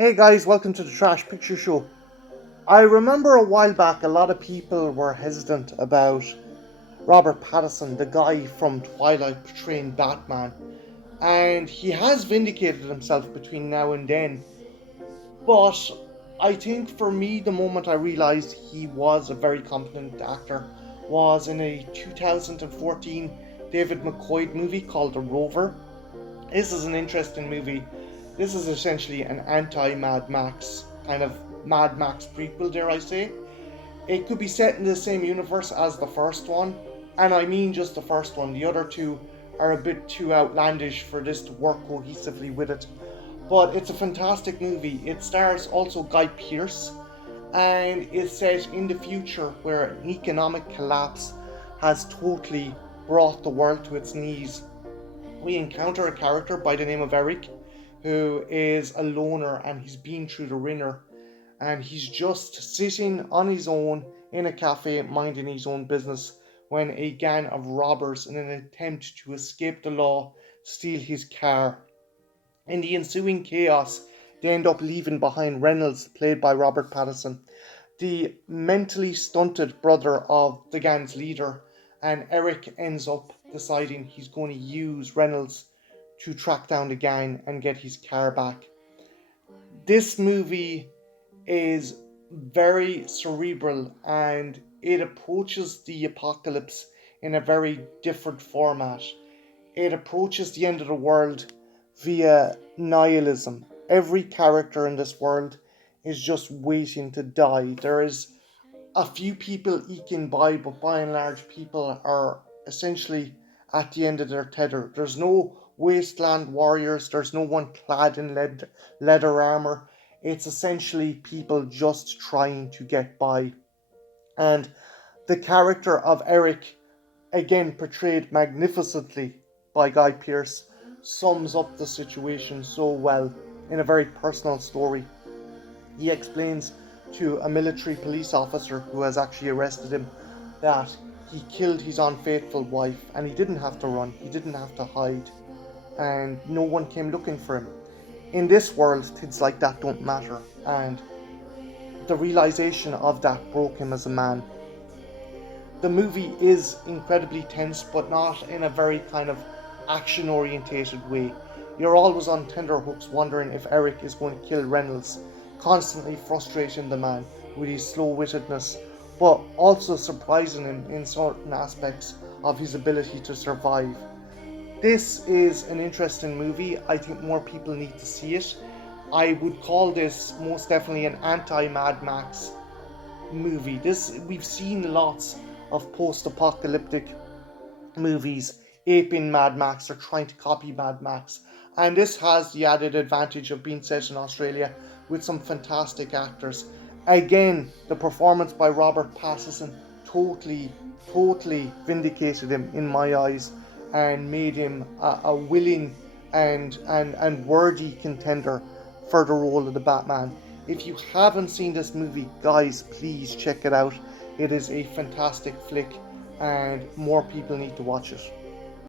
Hey guys, welcome to the Trash Picture Show. I remember a while back a lot of people were hesitant about Robert Pattinson, the guy from Twilight portraying Batman, and he has vindicated himself between now and then. But I think for me, the moment I realised he was a very competent actor was in a 2014 David McCoy movie called The Rover. This is an interesting movie. This is essentially an anti-Mad Max, kind of Mad Max prequel, dare I say. It could be set in the same universe as the first one, and I mean just the first one. The other two are a bit too outlandish for this to work cohesively with it. But it's a fantastic movie. It stars also Guy Pearce, and it's set in the future where an economic collapse has totally brought the world to its knees. We encounter a character by the name of Eric, who is a loner and he's been through the ringer, and he's just sitting on his own in a cafe minding his own business when a gang of robbers, in an attempt to escape the law, steal his car. In the ensuing chaos, they end up leaving behind Reynolds, played by Robert Pattinson, the mentally stunted brother of the gang's leader, and Eric ends up deciding he's going to use Reynolds to track down the gang and get his car back. This movie is very cerebral and it approaches the apocalypse in a very different format. It approaches the end of the world via nihilism. Every character in this world is just waiting to die. There is a few people eking by, but by and large, people are essentially at the end of their tether. There's no wasteland warriors, there's no one clad in leather armor. It's essentially people just trying to get by. And the character of Eric, again portrayed magnificently by Guy Pearce, sums up the situation so well in a very personal story. He explains to a military police officer who has actually arrested him that he killed his unfaithful wife and he didn't have to run, he didn't have to hide, and no one came looking for him. In this world, things like that don't matter, and the realization of that broke him as a man. The movie is incredibly tense, but not in a very kind of action orientated way. You're always on tenterhooks wondering if Eric is going to kill Reynolds, constantly frustrating the man with his slow-wittedness, but also surprising him in certain aspects of his ability to survive. This is an interesting movie. I think more people need to see it. I would call this most definitely an anti-Mad Max movie. We've seen lots of post-apocalyptic movies aping Mad Max or trying to copy Mad Max, and this has the added advantage of being set in Australia with some fantastic actors. Again, the performance by Robert Pattinson totally vindicated him in my eyes and made him a willing and worthy contender for the role of the Batman. If you haven't seen this movie, guys, please check it out. It is a fantastic flick and more people need to watch it.